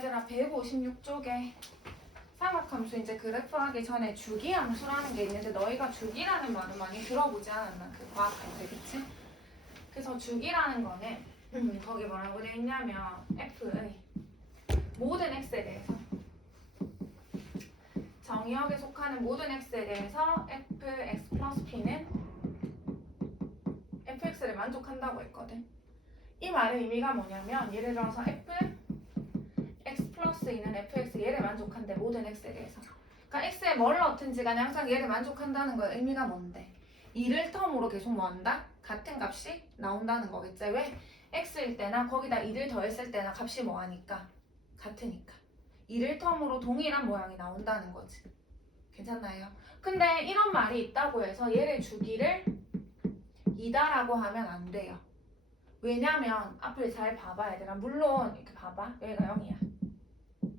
얘들아 156쪽에 삼각함수 이제 그래프 하기 전에 주기함수라는 게 있는데 너희가 주기라는 말은 많이 들어보지 않았나? 그 과학할 때, 그치? 그래서 주기라는 거는 거기 뭐라고 돼 있냐면 f의 모든 x에 대해서 정의역에 속하는 모든 x에 대해서 fx 플러스 p는 fx를 만족한다고 했거든. 이 말의 의미가 뭐냐면 예를 들어서 f x 플러스 2는 fx 얘를 만족한대 모든 x에 대해서. 그러니까 x에 뭘 넣든지 간에 항상 얘를 만족한다는 거의 의미가 뭔데? 2를 텀으로 계속 뭐한다? 같은 값이 나온다는 거겠지. 왜? x일 때나 거기다 2를 더했을 때나 값이 뭐하니까? 같으니까. 2를 텀으로 동일한 모양이 나온다는 거지. 괜찮나요? 근데 이런 말이 있다고 해서 얘를 주기를 2다라고 하면 안 돼요. 왜냐면 앞을 잘 봐봐 얘들아. 물론 이렇게 봐봐. 여기가 0이야.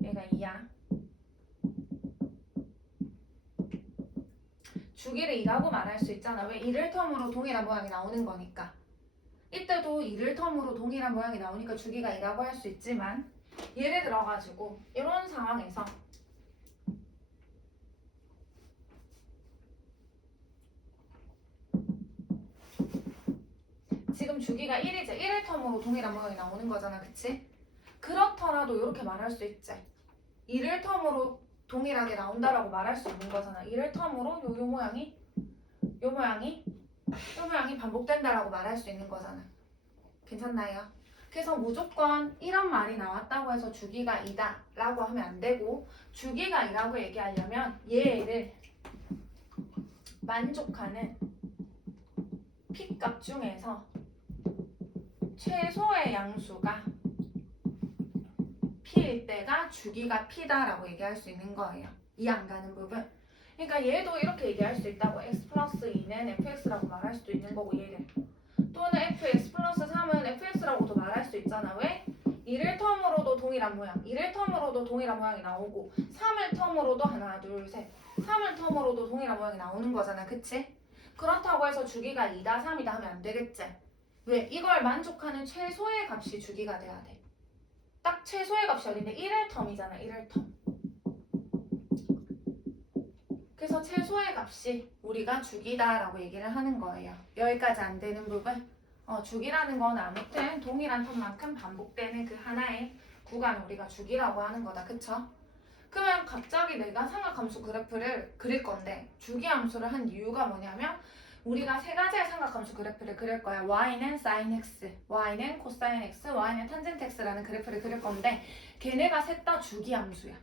얘가 2야. 주기를 2라고 말할 수 있잖아. 왜? 2를 텀으로 동일한 모양이 나오는 거니까. 이때도 2를 텀으로 동일한 모양이 나오니까 주기가 2라고 할 수 있지만 예를 들어가지고 이런 상황에서 지금 주기가 1이지. 1을 텀으로 동일한 모양이 나오는 거잖아. 그치? 그렇더라도 이렇게 말할 수 있지. 2를 텀으로 동일하게 나온다라고 말할 수 있는 거잖아. 1을 텀으로 요 모양이 요 모양이 반복된다라고 말할 수 있는 거잖아. 괜찮나요? 그래서 무조건 이런 말이 나왔다고 해서 주기가 2다 라고 하면 안 되고 주기가 2라고 얘기하려면 얘를 만족하는 P값 중에서 최소의 양수가 P일 때가 주기가 P다라고 얘기할 수 있는 거예요. 이 안 가는 부분. 그러니까 얘도 이렇게 얘기할 수 있다고. x 플러스 2는 fx라고 말할 수도 있는 거고 얘를. 또는 fx 플러스 3은 fx라고도 말할 수 있잖아. 왜? 1을 텀으로도 동일한 모양, 1을 텀으로도 동일한 모양이 나오고 3을 텀으로도 하나, 둘, 셋 3을 텀으로도 동일한 모양이 나오는 거잖아. 그치? 그렇다고 해서 주기가 2다, 3이다 하면 안 되겠지? 왜? 이걸 만족하는 최소의 값이 주기가 돼야 돼. 딱 최소의 값이 어딘데? 1을 텀이잖아. 1을 텀. 그래서 최소의 값이 우리가 주기다라고 얘기를 하는 거예요. 여기까지 안 되는 부분. 주기라는 건 아무튼 동일한 텀만큼 반복되는 그 하나의 구간을 우리가 주기라고 하는 거다. 그쵸? 그러면 갑자기 내가 삼각함수 그래프를 그릴 건데 주기함수를 한 이유가 뭐냐면 우리가 세 가지의 삼각함수 그래프를 그릴 거야. y는 sin x, y는 cosine x, y는 tangent x라는 그래프를 그릴 건데 걔네가 셋 다 주기함수야.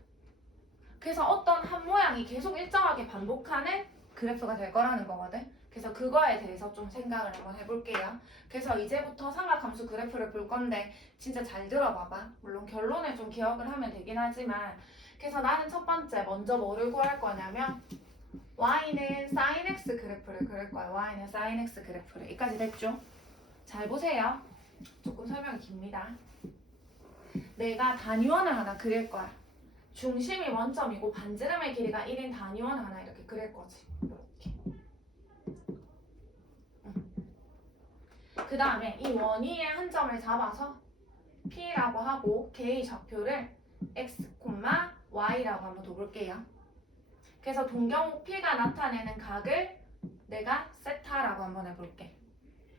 그래서 어떤 한 모양이 계속 일정하게 반복하는 그래프가 될 거라는 거거든. 그래서 그거에 대해서 좀 생각을 한번 해볼게요. 그래서 이제부터 삼각함수 그래프를 볼 건데 진짜 잘 들어봐봐. 물론 결론을 좀 기억을 하면 되긴 하지만 그래서 나는 첫 번째 먼저 뭐를 구할 거냐면 y는 sin x 그래프를 그릴 거야. y는 sin x 그래프를. 여기까지 됐죠? 잘 보세요. 조금 설명이 깁니다. 내가 단위원을 하나 그릴 거야. 중심이 원점이고 반지름의 길이가 1인 단위원 하나 이렇게 그릴 거지. 이렇게. 그 다음에 이 원위의 한 점을 잡아서 P라고 하고 걔의 좌표를 X, Y라고 한번 둬볼게요. 그래서 동경호 P가 나타내는 각을 내가 세타라고 한번 해볼게.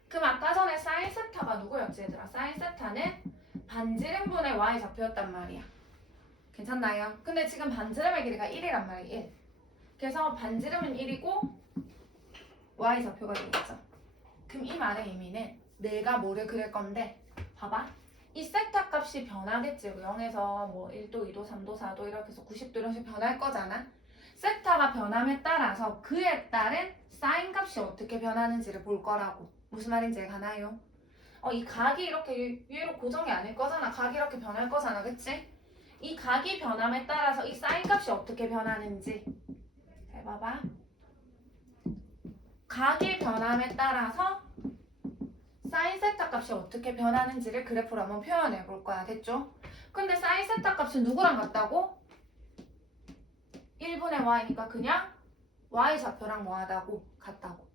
그럼 아까 전에 사인 세타가 누구였지 얘들아? 사인 세타는 반지름분의 Y 좌표였단 말이야. 괜찮나요? 근데 지금 반지름의 길이가 1이란 말이에요. 1. 그래서 반지름은 1이고 Y 좌표가 되겠죠. 그럼 이 말의 의미는 내가 뭐를 그릴 건데 봐봐. 이 세타 값이 변하겠지. 0에서 뭐 1도, 2도, 3도, 4도 이렇게 해서 90도 이런 식으로 변할 거잖아. 세타가 변함에 따라서 그에 따른 사인 값이 어떻게 변하는지를 볼 거라고. 무슨 말인지 가나요? 이 각이 이렇게 위로 고정이 아닐 거잖아. 각이 이렇게 변할 거잖아. 그치? 이 각이 변함에 따라서 이 사인 값이 어떻게 변하는지 잘 봐봐. 각이 변함에 따라서 사인 세타 값이 어떻게 변하는지를 그래프로 한번 표현해 볼 거야. 됐죠? 근데 사인 세타 값은 누구랑 같다고? 1분의 y니까 그냥 y 좌표랑 뭐하다고? 같다고.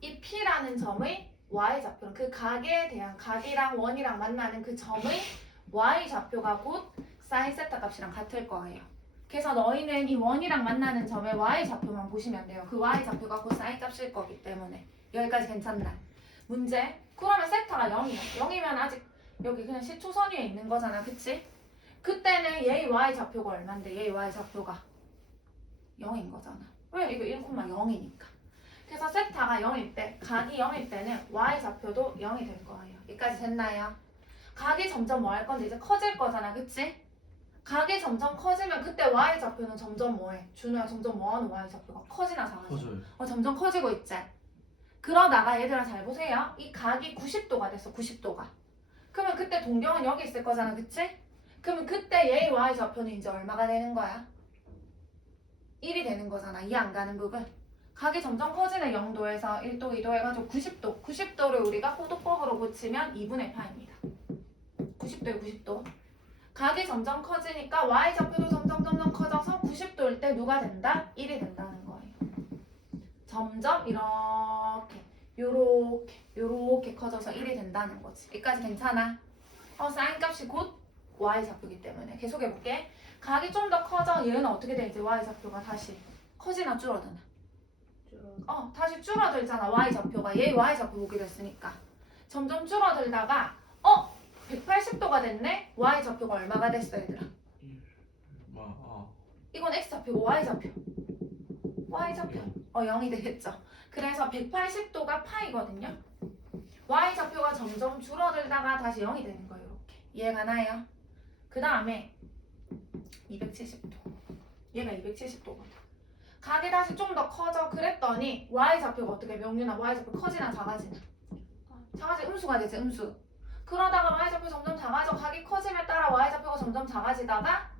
이 p라는 점의 y 좌표는 그 각에 대한 각이랑 원이랑 만나는 그 점의 y 좌표가 곧 사인 세타 값이랑 같을 거예요. 그래서 너희는 이 원이랑 만나는 점에 y좌표만 보시면 돼요. 그 y좌표가 곧 사인 값일 거기 때문에. 여기까지 괜찮나? 문제. 그러면 세타가 0이야. 0이면 아직 여기 그냥 시초선 위에 있는 거잖아. 그치? 그때는 얘의 y좌표가 얼만데? 얘의 y좌표가 0인 거잖아. 왜? 이거 1,0이니까. 그래서 세타가 0일 때, 각이 0일 때는 y좌표도 0이 될 거예요. 여기까지 됐나요? 각이 점점 뭐 할 건데 이제 커질 거잖아. 그치? 각이 점점 커지면 그때 y좌표는 점점 뭐해? 준호야 점점 뭐하는 y좌표가 커지나 작아져? 커져요. 점점 커지고 있지? 그러다가 얘들아 잘 보세요. 이 각이 90도가 됐어. 90도가. 그러면 그때 동경은 여기 있을 거잖아. 그치? 그러면 그때 얘의 y좌표는 이제 얼마가 되는 거야? 1이 되는 거잖아. 이 안 가는 부분. 각이 점점 커지는 0도에서 1도, 2도 해가지고 90도. 90도를 우리가 호도법으로 고치면 2분의 파입니다. 90도에 90도. 각이 점점 커지니까 y좌표도 점점 커져서 90도일 때 누가 된다? 1이 된다는 거예요. 점점 요렇게 커져서 1이 된다는 거지. 여기까지 괜찮아? 사인 값이 곧 y좌표이기 때문에 계속 해볼게. 각이 좀 더 커져. 얘는 어떻게 되지? y좌표가 다시 커지나 줄어드나? 다시 줄어들잖아. y좌표가. 얘 y좌표 보기로 했으니까. 점점 줄어들다가 180도가 됐네? y좌표가 얼마가 됐어 얘들아? 이건 x좌표고 y좌표. y좌표. 0이 되겠죠. 그래서 180도가 파이거든요. y좌표가 점점 줄어들다가 다시 0이 되는 거예요. 이렇게. 이해가 나요? 그 다음에 270도. 얘가 270도거든. 각이 다시 좀 더 커져. 그랬더니 y좌표가 어떻게 명륜아 y좌표 커지나 작아지나? 작아지 음수가 되지 음수. 그러다가 y좌표 점점 작아져. 각이 커짐에 따라 y좌표가 점점 작아지다가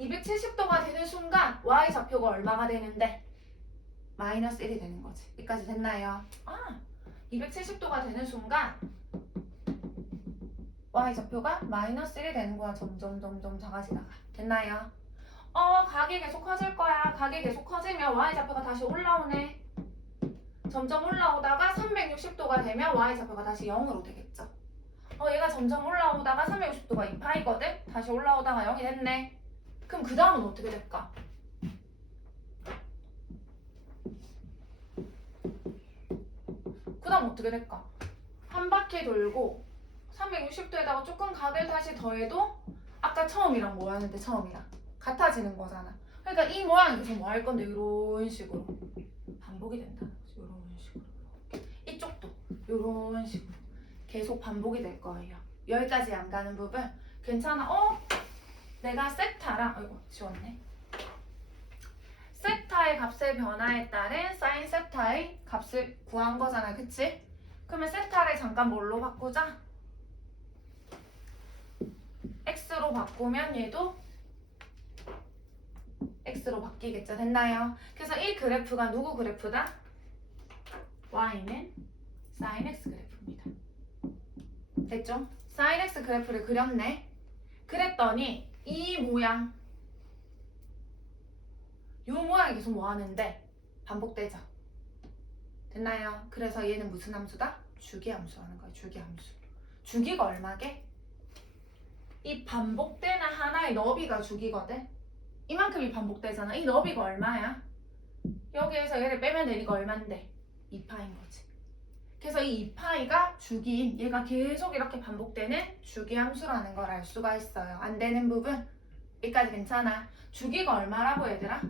270도가 되는 순간 y좌표가 얼마가 되는데? 마이너스 1이 되는 거지. 여기까지 됐나요? 270도가 되는 순간 y좌표가 마이너스 1이 되는 거야. 점점 작아지다가. 됐나요? 각이 계속 커질 거야. 각이 계속 커지면 y좌표가 다시 올라오네. 점점 올라오다가 360도가 되면 y좌표가 다시 0으로 되겠죠. 얘가 점점 올라오다가 360도가 2파이거든? 다시 올라오다가 0이 됐네. 그럼 그 다음은 어떻게 될까? 그 다음 어떻게 될까? 한 바퀴 돌고 360도에다가 조금 각을 다시 더해도 아까 처음이랑 뭐였는데 처음이랑 같아지는 거잖아. 그러니까 이 모양이 계속 뭐 할 건데 이런 식으로 반복이 된다는 거지. 이런 식으로. 이쪽도 이런 식으로 계속 반복이 될 거예요. 여기까지 안 가는 부분 괜찮아? 내가 세타랑 아이고 지웠네. 세타의 값의 변화에 따른 사인 세타의 값을 구한 거잖아. 그치? 그러면 세타를 잠깐 뭘로 바꾸자? x로 바꾸면 얘도 x로 바뀌겠죠. 됐나요? 그래서 이 그래프가 누구 그래프다? y는 sin x 그래프입니다. 됐죠? sin x 그래프를 그렸네. 그랬더니 이 모양 이 모양이 계속 뭐 하는데 반복되죠. 됐나요? 그래서 얘는 무슨 함수다? 주기함수라는 거예요. 주기함수. 주기가 얼마게? 이 반복되는 하나의 너비가 주기거든. 이만큼이 반복되잖아. 이 너비가 얼마야? 여기에서 얘를 빼면 되니까 얼만데? 2파인 거지. 그래서 이 2파이가 주기인 얘가 계속 이렇게 반복되는 주기함수라는 걸 알 수가 있어요. 안 되는 부분 여기까지 괜찮아. 주기가 얼마라고 얘들아?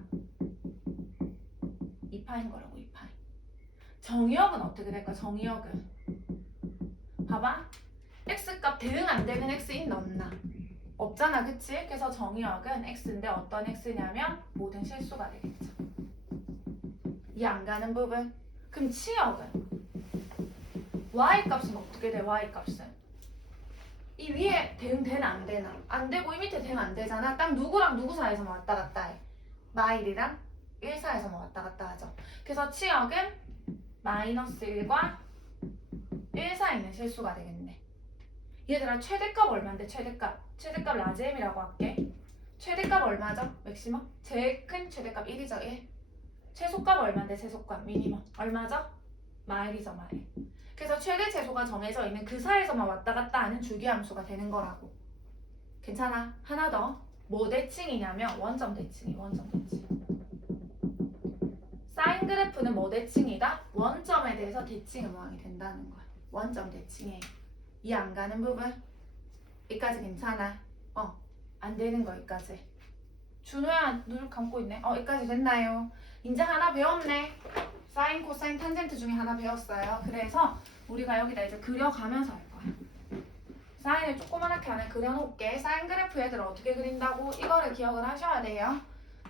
2파인 거라고. 2파이. 정의역은 어떻게 될까? 정의역은 봐봐. x값 대응 안 되는 x인 없나? 없잖아. 그치? 그래서 정의역은 x인데 어떤 x냐면 모든 실수가 되겠죠. 이 안 가는 부분. 그럼 치역은 y값은 어떻게 돼? y값은 이 위에 대응 되나 안 되나? 안 되고 이 밑에 대응 안 되잖아. 딱 누구랑 누구 사이에서만 왔다 갔다 해. 마일이랑 1 사이에서만 왔다 갔다 하죠. 그래서 치역은 마이너스 1과 1 사이에 있는 실수가 되겠네. 얘들아 최대값 얼마인데? 최대값 라지엠이라고 할게. 최대값 얼마죠? 맥시멈? 제일 큰 최대값 1이죠. 1. 최소값 얼마인데? 최소값 미니멈 얼마죠? 마일이죠. 마일. 그래서 최대 최소가 정해져 있는 그 사이에서만 왔다 갔다 하는 주기함수가 되는 거라고. 괜찮아? 하나 더. 뭐 대칭이냐면 원점 대칭이 원점 대칭. 사인 그래프는 뭐 대칭이다? 원점에 대해서 대칭의 모양이 된다는 거야. 원점 대칭에 이해 안 가는 부분? 여기까지 괜찮아? 안 되는 거 여기까지. 준호야 눈을 감고 있네. 여기까지 됐나요? 이제 하나 배웠네. 사인, 코사인, 탄젠트 중에 하나 배웠어요. 그래서 우리가 여기다 이제 그려가면서 할 거야. 사인을 조그맣게 하나 그려놓을게. 사인 그래프 얘들을 어떻게 그린다고? 이거를 기억을 하셔야 돼요.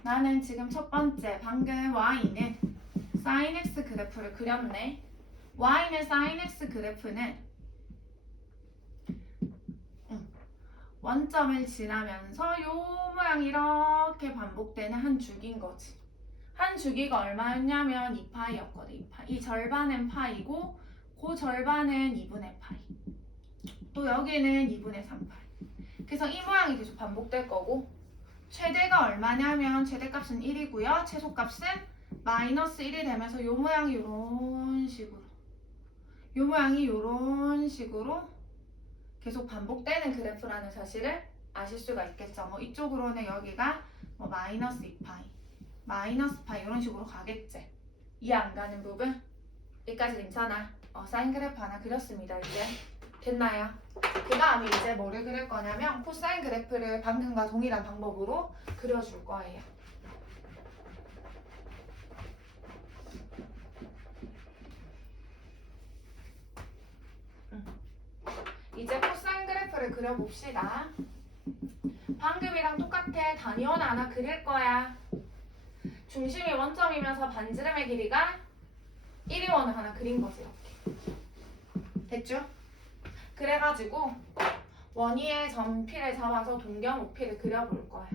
나는 지금 첫 번째 방금 y는 sin x 그래프를 그렸네. y는 sin x 그래프는 원점을 지나면서 요 모양 이렇게 반복되는 한 줄기인 거지. 한 주기가 얼마였냐면 2파이였거든. 2파이. 이 절반은 파이고 그 절반은 2분의 파이. 또 여기는 2분의 3파이. 그래서 이 모양이 계속 반복될 거고 최대가 얼마냐면 최대값은 1이고요. 최소값은 마이너스 1이 되면서 요 모양이 요런 식으로 요 모양이 요런 식으로 계속 반복되는 그래프라는 사실을 아실 수가 있겠죠. 뭐 이쪽으로는 여기가 뭐 마이너스 2파이 마이너스 파이 이런 식으로 가겠지. 이해 안 가는 부분? 여기까지 괜찮아. 사인 그래프 하나 그렸습니다. 이제 됐나요? 그 다음에 이제 뭐를 그릴 거냐면 코사인 그래프를 방금과 동일한 방법으로 그려줄 거예요. 이제 코사인 그래프를 그려봅시다. 방금이랑 똑같아. 단위원 하나 그릴 거야. 중심이 원점이면서 반지름의 길이가 1이 원을 하나 그린 거지. 이렇게. 됐죠? 그래가지고 원위의 점피를 잡아서 동경 우피를 그려볼 거야.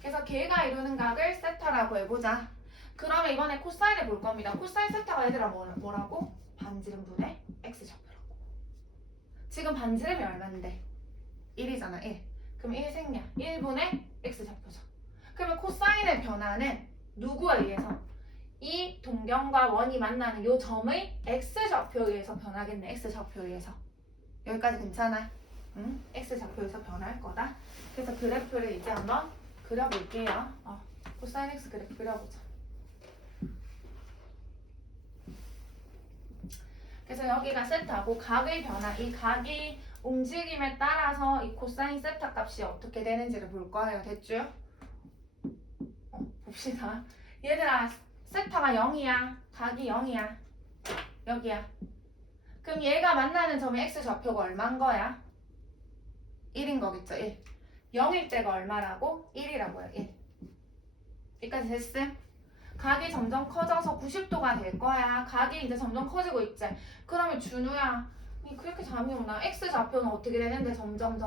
그래서 걔가 이루는 각을 세타라고 해보자. 그러면 이번에 코사인을 볼 겁니다. 코사인 세타가 얘들아 뭐라고? 반지름분의 x좌표라고. 지금 반지름이 얼마인데? 1이잖아. 1. 그럼 1 생략. 1분의 x좌표죠. 그러면 코사인의 변화는 누구에 의해서? 이 동경과 원이 만나는 요 점의 x좌표에 의해서 변하겠네. x좌표에 의해서. 여기까지 괜찮아? 응? x좌표에서 변할 거다. 그래서 그래프를 이제 한번 그려볼게요. 코사인 x 그래프 그려보자. 그래서 여기가 세타고 각의 변화, 이 각이 움직임에 따라서 이 코사인 세타 값이 어떻게 되는지를 볼 거예요. 됐죠? 봅시다. 얘들아, 세타가 0이야. 각이 0이야. 여기야. 그럼 얘가 만나는 점의 x좌표가 얼마인 거야? 1인 거겠죠? 1. 0일 때가 얼마라고? 1이라고요. 1. 여기까지 됐음? 각이 점점 커져서 90도가 될 거야. 각이 이제 점점 커지고 있지. 그러면 준우야, 그렇게 잠이 오나? x좌표는 어떻게 되는데 점점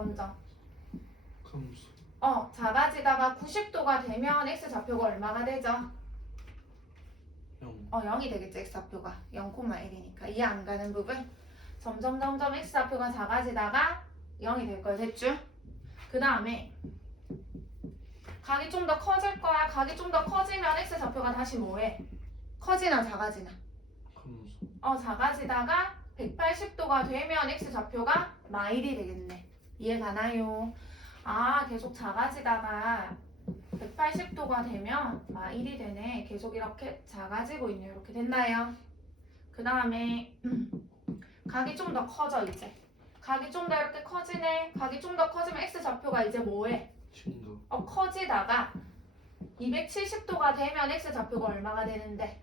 감수. 작아지다가 90도가 되면 x좌표가 얼마가 되죠? 0. 0이 되겠죠. x좌표가 0,1이니까. 이해 안 가는 부분? 점점 x좌표가 작아지다가 0이 될 거야. 됐죠? 그 다음에 각이 좀 더 커질 거야. 각이 좀 더 커지면 x좌표가 다시 뭐해? 커지나 작아지나? 감수. 작아지다가 180도가 되면 x좌표가 마일이 되겠네. 이해 가나요? 계속 작아지다가 180도가 되면 마일이 되네. 계속 이렇게 작아지고 있네요. 이렇게 됐나요? 그 다음에 각이 좀 더 커져 이제. 각이 좀 더 이렇게 커지네. 각이 좀 더 커지면 x좌표가 이제 뭐해? 진도. 커지다가 270도가 되면 x좌표가 얼마가 되는데?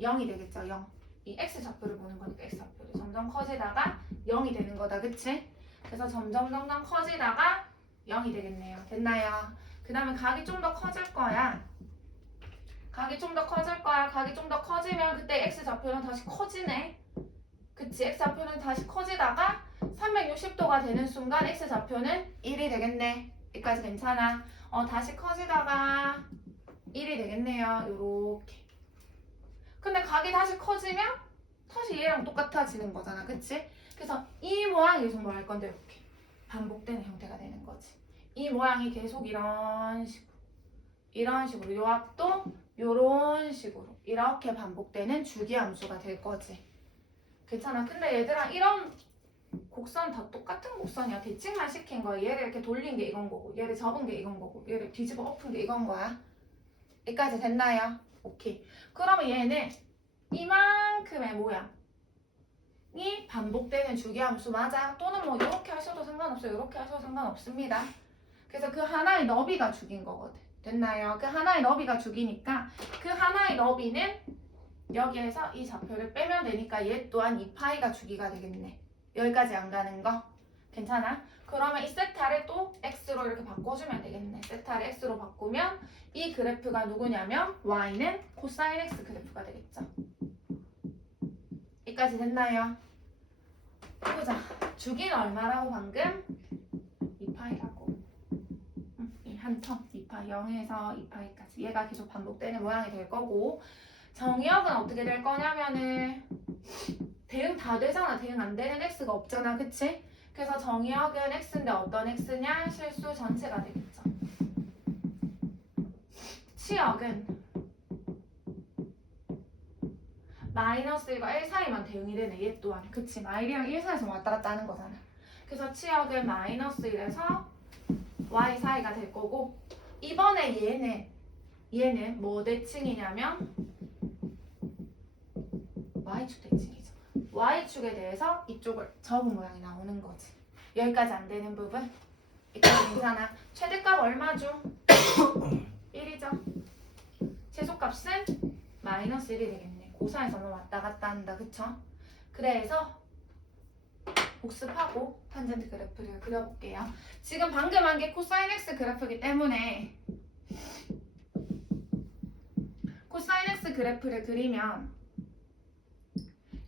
0이 되겠죠. 0. 이 x좌표를 보는 거니까 x좌표를 점점 커지다가 0이 되는 거다. 그치? 그래서 점점 커지다가 0이 되겠네요. 됐나요? 그 다음에 각이 좀 더 커질 거야. 각이 좀 더 커질 거야. 각이 좀 더 커지면 그때 x좌표는 다시 커지네. 그치? x좌표는 다시 커지다가 360도가 되는 순간 x좌표는 1이 되겠네. 여기까지 괜찮아. 다시 커지다가 1이 되겠네요. 요렇게. 근데 각이 다시 커지면 다시 얘랑 똑같아지는 거잖아. 그치? 그래서 이 모양이 계속 뭐 할 건데 이렇게 반복되는 형태가 되는 거지. 이 모양이 계속 이런 식으로 요 앞도 요런 식으로 이렇게 반복되는 주기함수가 될 거지. 괜찮아. 근데 얘들아 이런 곡선 다 똑같은 곡선이야. 대칭만 시킨 거야. 얘를 이렇게 돌린 게 이건 거고, 얘를 접은 게 이건 거고, 얘를 뒤집어 엎은 게 이건 거야. 여기까지 됐나요? 오케이. 그러면 얘는 이만큼의 모양이 반복되는 주기함수 맞아? 또는 뭐 이렇게 하셔도 상관없어요. 이렇게 하셔도 상관없습니다. 그래서 그 하나의 너비가 주기인 거거든. 됐나요? 그 하나의 너비가 주기니까 그 하나의 너비는 여기에서 이 좌표를 빼면 되니까 얘 또한 2파이가 주기가 되겠네. 여기까지 안 가는 거 괜찮아? 그러면 이 세타를 또 x로 이렇게 바꿔주면 되겠네. 세타를 x로 바꾸면 이 그래프가 누구냐면 y는 코사인 x 그래프가 되겠죠. 여기까지 됐나요? 보자. 주기는 얼마라고 방금? 2파이라고. 이 한 텀 2파 0에서 2파이까지 얘가 계속 반복되는 모양이 될 거고 정의역은 어떻게 될 거냐면은 대응 다 되잖아. 대응 안 되는 x가 없잖아. 그치? 그래서 정의역은 x인데 어떤 x냐? 실수 전체가 되겠죠. 치역은 마이너스 1과 1 사이만 대응이 되네. 얘 또한. 그치? 마일이랑 1 사이에서 왔다 갔다 하는 거잖아. 그래서 치역은 마이너스 1에서 y 사이가 될 거고 이번에 얘는 뭐 대칭이냐면 y축 대칭이죠. y축에 대해서 이쪽을 접은 모양이 나오는 거지. 여기까지 안 되는 부분 여기까지 괜찮아. 최대값 얼마죠? 1이죠. 최소값은 마이너스 1이 되겠네. 고사에서만 왔다 갔다 한다. 그쵸? 그래서 복습하고 탄젠트 그래프를 그려볼게요. 지금 방금 한 게 코사인 x 그래프이기 때문에 코사인 x 그래프를 그리면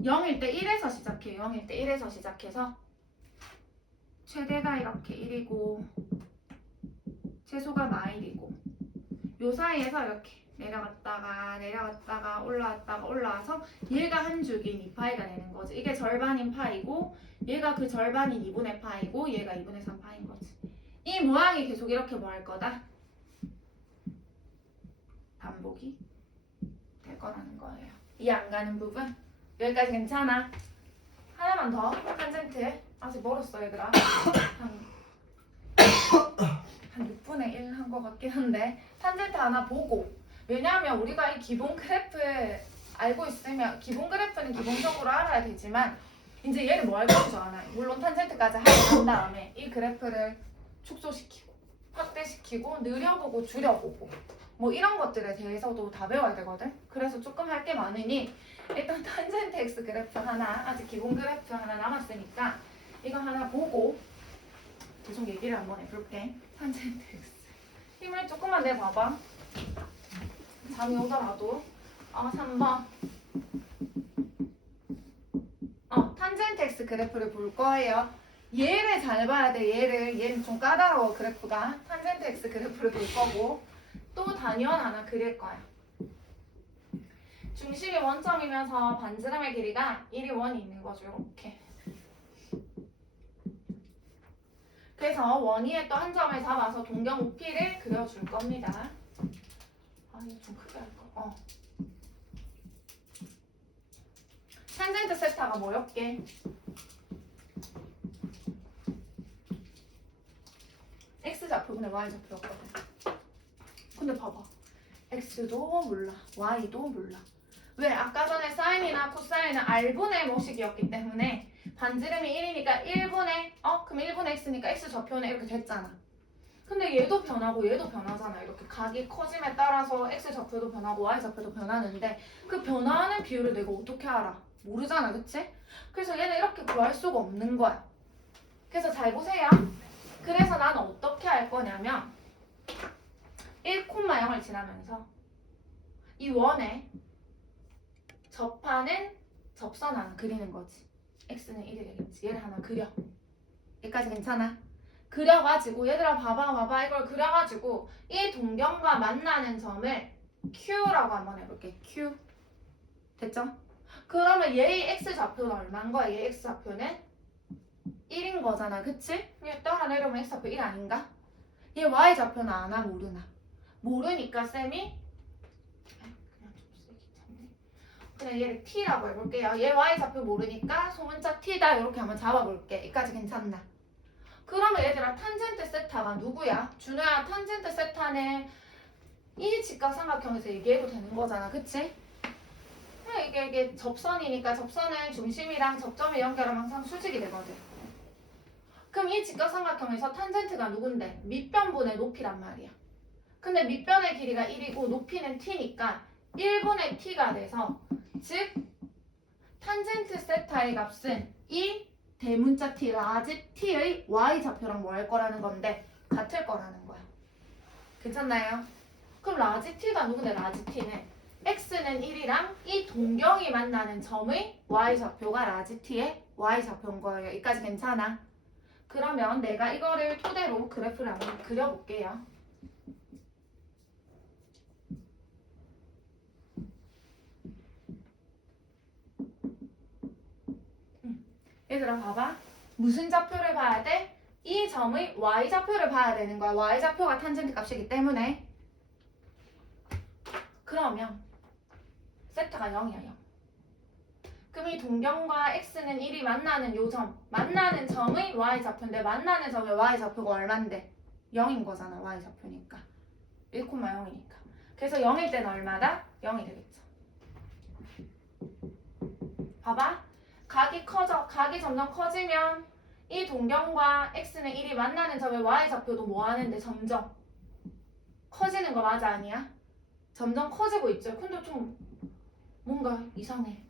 0일 때 1에서 시작해요. 0일 때 1에서 시작해서 최대가 이렇게 1이고 최소가 마일이고 요 사이에서 이렇게 내려갔다가 올라와서 얘가 한 줄기인 2파이가 되는 거지. 이게 절반인 파이고 얘가 그 절반인 2분의 파이고 얘가 2분의 3파인 거지. 이 모양이 계속 이렇게 뭐 할 거다? 반복이 될 거라는 거예요. 이해 안 가는 부분? 여기까지 괜찮아? 하나만 더. 탄젠트. 아직 멀었어 얘들아. 한 6분의 1 한 것 같긴 한데 탄젠트 하나 보고 왜냐하면 우리가 이 기본 그래프 알고 있으면 기본 그래프는 기본적으로 알아야 되지만 이제 얘를 뭐 할 건지 알아요. 물론 탄젠트까지 하고 난 다음에 이 그래프를 축소시키고 확대시키고 늘려보고 줄여보고 뭐 이런 것들에 대해서도 다 배워야 되거든. 그래서 조금 할 게 많으니 일단 탄젠트 x 그래프 하나 아직 기본 그래프 하나 남았으니까 이거 하나 보고 계속 얘기를 한번 해볼게. 탄젠트 x 힘을 조금만 내봐봐. 잠이 오더라도 3번 탄젠트 x 그래프를 볼 거예요. 얘를 잘 봐야 돼. 얘는 좀 까다로워. 그래프가 탄젠트 x 그래프를 볼 거고 또 단위원 하나 그릴 거야. 중심이 원점이면서 반지름의 길이가 1이 원이 있는 거죠. 이렇게. 그래서 원위에 또 한 점을 잡아서 동경 우피를 그려줄 겁니다. 이거 좀 크게 할까? 탄젠트 세타가 뭐였게? x좌표분의 y좌표였거든. 근데 봐봐. x도 몰라. y도 몰라. 왜? 아까 전에 사인이나 코사인은 r분의 모식이었기 때문에 반지름이 1이니까 1분의 그럼 1분의 x니까 x좌표는 이렇게 됐잖아. 근데 얘도 변하고 얘도 변하잖아. 이렇게 각이 커짐에 따라서 x좌표도 변하고 y좌표도 변하는데 그 변화하는 비율을 내가 어떻게 알아? 모르잖아. 그치? 그래서 얘는 이렇게 구할 수가 없는 거야. 그래서 잘 보세요. 그래서 나는 어떻게 할 거냐면 1,0을 지나면서 이 원에 접하는 접선 하나 그리는 거지. x는 1이 되겠지. 얘를 하나 그려. 여기까지 괜찮아? 그려가지고 얘들아 봐봐 이걸 그려가지고 이 동경과 만나는 점을 Q라고 한번 해볼게. Q 됐죠? 그러면 얘의 x좌표는 얼마인 거야? 얘의 x좌표는 1인 거잖아. 그치? 그냥 따라 내려오면 x좌표 1 아닌가? 얘 y좌표는 아나 모르나? 모르니까 쌤이 그냥 좀 쓰기 참네. 그냥 얘를 t라고 해볼게요. 얘 y좌표 모르니까 소문자 t다 이렇게 한번 잡아볼게. 여기까지 괜찮나? 그러면 얘들아 탄젠트 세타가 누구야? 준호야 탄젠트 세타는 이 직각삼각형에서 얘기해도 되는 거잖아. 그치? 이게 접선이니까 접선은 중심이랑 접점을 연결하면 항상 수직이 되거든. 그럼 이 직각삼각형에서 탄젠트가 누군데? 밑변분의 높이란 말이야. 근데 밑변의 길이가 1이고 높이는 t니까 1분의 t가 돼서 즉 탄젠트 세타의 값은 이 대문자 t, 라지 t의 y좌표랑 뭐 할 거라는 건데 같을 거라는 거야. 괜찮나요? 그럼 라지 t가 누군데 라지 t는 x는 1이랑 이 동경이 만나는 점의 y좌표가 라지 t의 y좌표인 거예요. 여기까지 괜찮아? 그러면 내가 이거를 토대로 그래프를 한번 그려볼게요. 얘들아 봐봐. 무슨 좌표를 봐야 돼? 이 점의 y좌표를 봐야 되는 거야. y좌표가 탄젠트 값이기 때문에. 그러면 세타가 0이야 0. 그럼 이 동경과 x는 1이 만나는 요 점, 만나는 점의 y좌표인데 만나는 점의 y좌표가 얼만데? 0인 거잖아. y좌표니까 1,0이니까. 그래서 0일 때는 얼마다? 0이 되겠죠. 봐봐. 각이 커져. 각이 점점 커지면 이 동경과 x는 1이 만나는 점의 y좌표도 뭐 하는데 점점 커지는 거 맞아 아니야? 점점 커지고 있죠. 근데 좀 뭔가 이상해.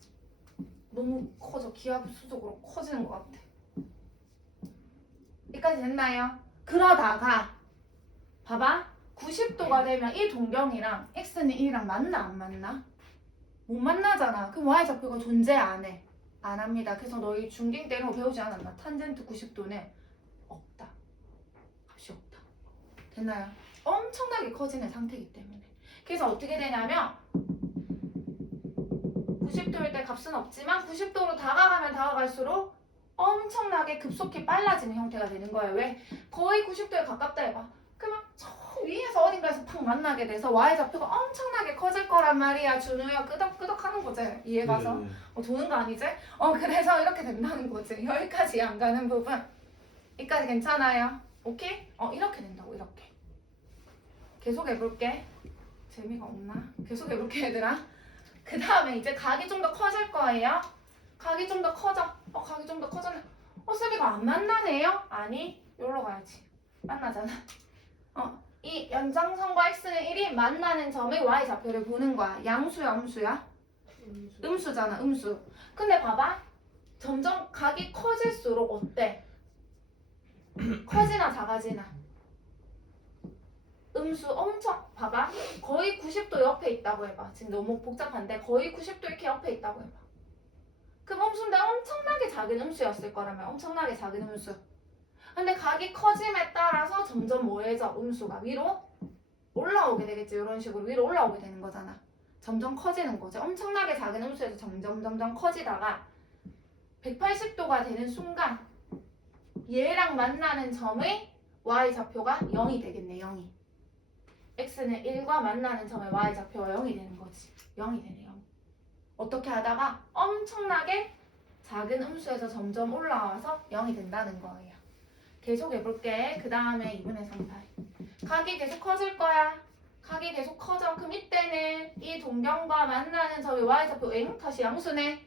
너무 커져. 기하급수적으로 커지는 것 같아. 여기까지 됐나요? 그러다가 봐봐. 90도가 되면 이 동경이랑 x는 1이랑 만나 안 만나? 못 만나잖아. 그럼 y좌표가 존재 안 해. 안 합니다. 그래서 너희 중딩 때는 배우지 않았나? 탄젠트 90도는 없다. 값이 없다. 됐나요? 엄청나게 커지는 상태이기 때문에. 그래서 어떻게 되냐면 90도일 때 값은 없지만 90도로 다가가면 다가갈수록 엄청나게 급속히 빨라지는 형태가 되는 거예요. 왜? 거의 90도에 가깝다 해봐. 그러면 저 위에서 어딘가에서 팍 만나게 돼서 y좌표가 엄청나게 커질 거란 말이야. 준우야 끄덕끄덕 하는 거지. 이해가서? 네. 도는 거 아니지? 그래서 이렇게 된다는 거지. 여기까지 안 가는 부분. 여기까지 괜찮아요? 오케이? 이렇게 된다고 이렇게. 계속 해볼게. 재미가 없나? 계속 해볼게 얘들아. 그 다음에 이제 각이 좀 더 커질 거예요. 각이 좀 더 커져. 각이 좀 더 커졌네. 쌤이가 안 만나네요? 아니, 여기로 가야지. 만나잖아. 이 연장선과 x는 1이 만나는 점의 y좌표를 보는 거야. 양수야, 음수야? 음수잖아, 음수. 근데 봐봐. 점점 각이 커질수록 어때? 커지나 작아지나? 음수 엄청 봐봐. 거의 90도 옆에 있다고 해봐. 지금 너무 복잡한데 거의 90도 이렇게 옆에 있다고 해봐. 그럼 음수인데 엄청나게 작은 음수였을 거라면 엄청나게 작은 음수. 근데 각이 커짐에 따라서 점점 뭐해져? 음수가 위로 올라오게 되겠지. 이런 식으로 위로 올라오게 되는 거잖아. 점점 커지는 거지. 엄청나게 작은 음수에서 점점 커지다가 180도가 되는 순간 얘랑 만나는 점의 y좌표가 0이 되겠네. 0이. x는 1과 만나는 점의 y좌표가 0이 되는 거지. 0이 되네. 0. 어떻게 하다가 엄청나게 작은 음수에서 점점 올라와서 0이 된다는 거예요. 계속 해볼게. 그 다음에 2분의 3파이. 각이 계속 커질 거야. 각이 계속 커져. 그럼 이때는 이 동경과 만나는 점의 y좌표 다시 양수네.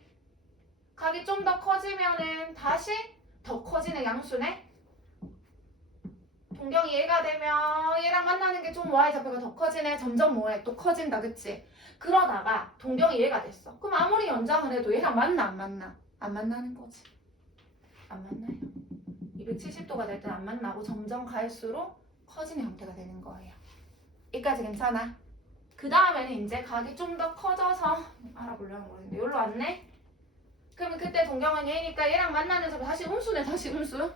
각이 좀 더 커지면은 다시 더 커지는 양수네. 동경이 얘가 되면 얘랑 만나는 게 좀 y좌표가 더 커지네. 점점 뭐해? 또 커진다. 그치? 그러다가 동경이 얘가 됐어. 그럼 아무리 연장을 해도 얘랑 만나 안 만나? 안 만나는 거지. 안 만나요. 270도가 될 땐 안 만나고 점점 갈수록 커지는 형태가 되는 거예요. 여기까지 괜찮아? 그 다음에는 이제 각이 좀 더 커져서 알아보려는 모르겠는데 여기로 왔네? 그러면 그때 동경은 얘니까 얘랑 만나는 점이 다시 음수네. 다시 음수.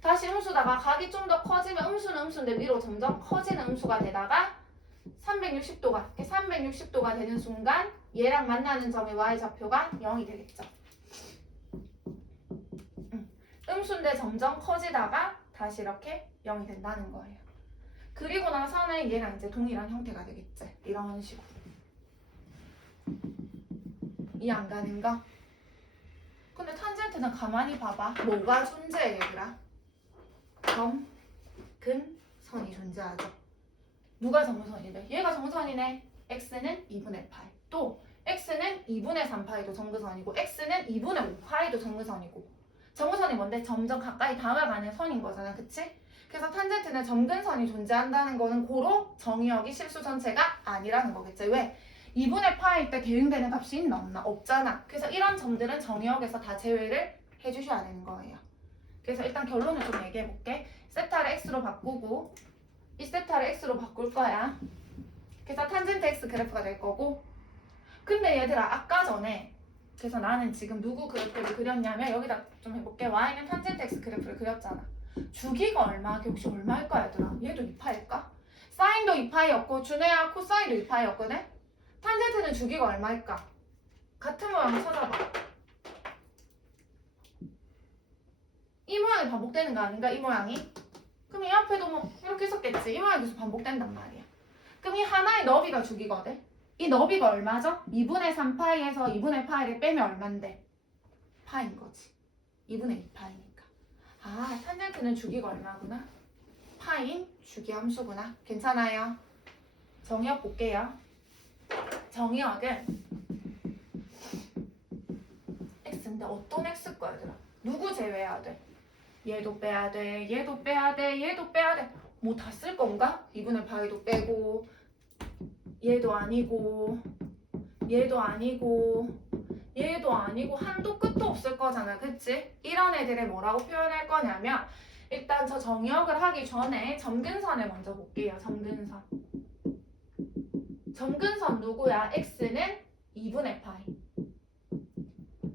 다시 음수다가 각이 좀 더 커지면 음수는 음수인데 위로 점점 커지는 음수가 되다가 360도가 되는 순간 얘랑 만나는 점의 y좌표가 0이 되겠죠. 음수인데 점점 커지다가 다시 이렇게 0이 된다는 거예요. 그리고 나서는 얘랑 이제 동일한 형태가 되겠지. 이런 식으로. 이 안 가는 거. 근데 탄젠트는 가만히 봐봐. 뭐가 존재해 얘들아? 점근선이 존재하죠. 누가 점근선이래? 얘가 점근선이네. x는 2분의 파이. 또 x는 2분의 3파이도 점근선이고 x는 2분의 5파이도 점근선이고. 점근선이 뭔데? 점점 가까이 다가가는 선인 거잖아. 그치? 그래서 탄젠트는 점근선이 존재한다는 거는 고로 정의역이 실수 전체가 아니라는 거겠지. 왜? 2분의 파일 때 대응되는 값이 있나 없나? 없잖아. 그래서 이런 점들은 정의역에서 다 제외를 해주셔야 되는 거예요. 그래서 일단 결론을 좀 얘기해볼게. 세타를 x로 바꾸고 이 세타를 x로 바꿀 거야. 그래서 탄젠트 x 그래프가 될 거고. 근데 얘들아 아까 전에 그래서 나는 지금 누구 그래프를 그렸냐면 여기다 좀 해볼게. y는 탄젠트 x 그래프를 그렸잖아. 주기가 얼마? 혹시 얼마일 거야 얘들아? 얘도 2파일까? 사인도 2파이였고 준호야 코사인도 2파이였거든? 탄젠트는 주기가 얼마일까? 같은 모양을 찾아봐. 이 모양이 반복되는 거 아닌가? 이 모양이? 그럼 이 앞에도 뭐 이렇게 있었겠지? 이 모양이 계속 반복된단 말이야. 그럼 이 하나의 너비가 주기거든? 이 너비가 얼마죠? 2분의 3파이에서 2분의 파이를 빼면 얼만데? 파인 거지. 2분의 2파이니까. 아, 탄젠트는 주기가 얼마구나? 파인 주기 함수구나. 괜찮아요? 정의역 볼게요. 정의역은 x인데 어떤 x 거야 얘들아? 누구 제외해야 돼? 얘도 빼야 돼, 얘도 빼야 돼, 얘도 빼야 돼. 뭐 다 쓸 건가? 2분의 파이도 빼고 얘도 아니고 얘도 아니고 얘도 아니고 한도 끝도 없을 거잖아. 그치? 이런 애들을 뭐라고 표현할 거냐면 일단 저 정의역을 하기 전에 점근선을 먼저 볼게요. 점근선. 점근선 누구야? x는 2분의 파이.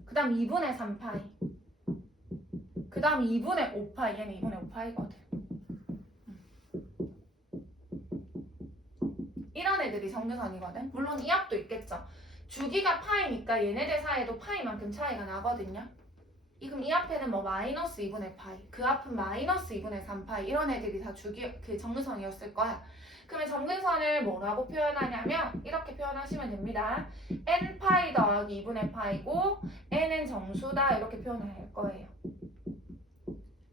그 다음 2분의 3파이. 그 다음 2분의 5파이. 얘는 2분의 5파이거든. 이런 애들이 점근선이거든. 물론 이 앞도 있겠죠. 주기가 파이니까 얘네들 사이에도 파이만큼 차이가 나거든요. 그럼 이 앞에는 뭐 마이너스 2분의 파이, 그 앞은 마이너스 2분의 3파이 이런 애들이 다 주기 그 점근선이었을 거야. 그러면 점근선을 뭐라고 표현하냐면 이렇게 표현하시면 됩니다. n파이 더하기 2분의 파이고 n은 정수다 이렇게 표현을 할 거예요.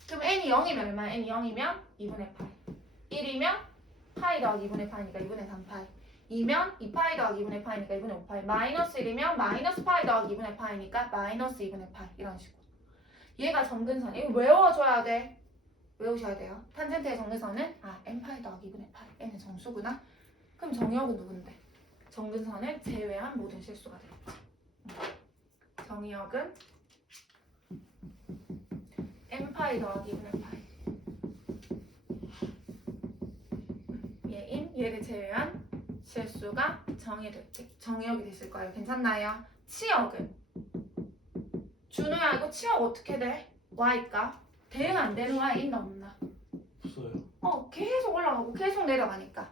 그럼 n이 0이면 얼마? n이 0이면 2분의 파이. 1이면 파이 더하기 2분의 파이니까 2분의 3파이. 2면 2파이 더하기 2분의 파이니까 2분의 5파이. 마이너스 1이면 마이너스 파이 더하기 2분의 파이니까 마이너스 2분의 파이. 이런 식으로. 얘가 점근선. 이거 외워줘야 돼. 외우셔야 돼요. 탄젠트의 점근선은 n파이 더하기 2분의 파이. n은 정수구나. 그럼 정의역은 누군데? 점근선을 제외한 모든 실수가 되겠죠. 정의역은 n파이 더하기 2분의 파이. 얘인 얘를 제외한 실수가 정의역이 됐을 거예요. 괜찮나요? 치역은 준우야 이거 치역 어떻게 돼? y가 대응 안 되는 y 있나 없나? 없어요. 계속 올라가고 계속 내려가니까.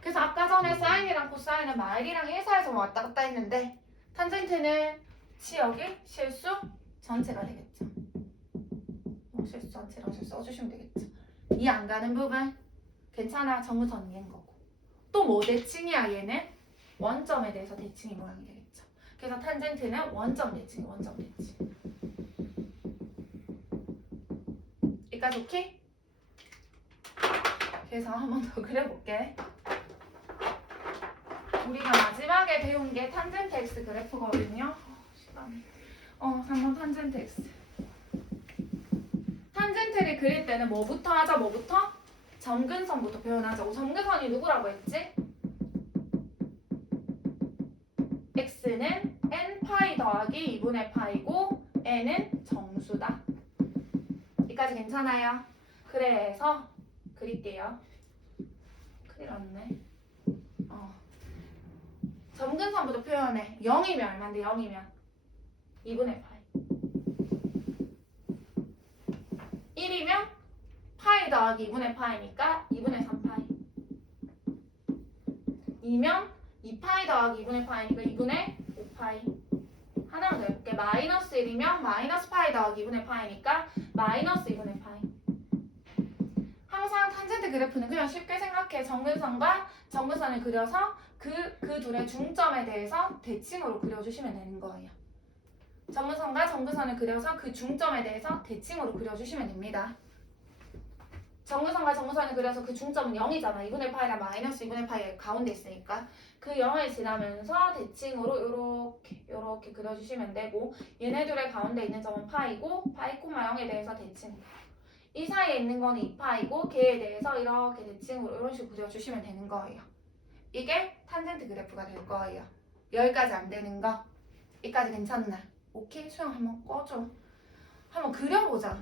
그래서 아까 전에 사인이랑 코사인은 마일이랑 1사에서 왔다 갔다 했는데 탄젠트는 치역이 실수 전체가 되겠죠. 실수 전체라고 써주시면 되겠죠. 이 안 가는 부분 괜찮아. 정우선 이해인 거고. 또 뭐 대칭이야 얘는? 원점에 대해서 대칭이 모양이 되겠죠. 그래서 탄젠트는 원점 대칭, 원점 대칭. 여기까지 오케이? 그래서 한 번 더 그려볼게. 우리가 마지막에 배운 게 탄젠트 x 그래프거든요. 시간이. 3번 탄젠트 x. 탄젠트를 그릴 때는 뭐부터 하자? 뭐부터? 점근선부터 표현하자고. 점근선이 누구라고 했지? x는 n파이 더하기 2분의 파이고 n은 정수다. 여기까지 괜찮아요? 그래서 그릴게요. 큰일 났네. 점근선부터 표현해. 0이면 얼만데? 0이면 2분의 파이. 1이면 파이 더하기 2분의 파이니까 2분의 3파이. 2면 2파이 더하기 2분의 파이니까 2분의 5파이. 하나만 더 해볼게. 마이너스 1이면 마이너스 파이 더하기 2분의 파이니까 마이너스 2분의 파이. 항상 탄젠트 그래프는 그냥 쉽게 생각해. 정근선과 정근선을 그려서 그 둘의 중점에 대해서 대칭으로 그려주시면 되는 거예요. 정근선과 정근선을 그려서 그 중점에 대해서 대칭으로 그려주시면 됩니다. 정근선과 정근선을 그려서 그 중점은 0이잖아. 2분의 파이랑 마이너스 2분의 파이 가운데 있으니까 그 0을 지나면서 대칭으로 이렇게 그려주시면 되고 얘네들의 가운데 있는 점은 파이고 파이 콤마 0에 대해서 대칭. 이 사이에 있는 거는 2파이고 걔에 대해서 이렇게 대칭으로 이런 식으로 그려주시면 되는 거예요. 이게 탄젠트 그래프가 될 거예요. 여기까지 안 되는 거. 여기까지 괜찮나? 오케이? 수영 한번 꺼줘. 한번 그려보자.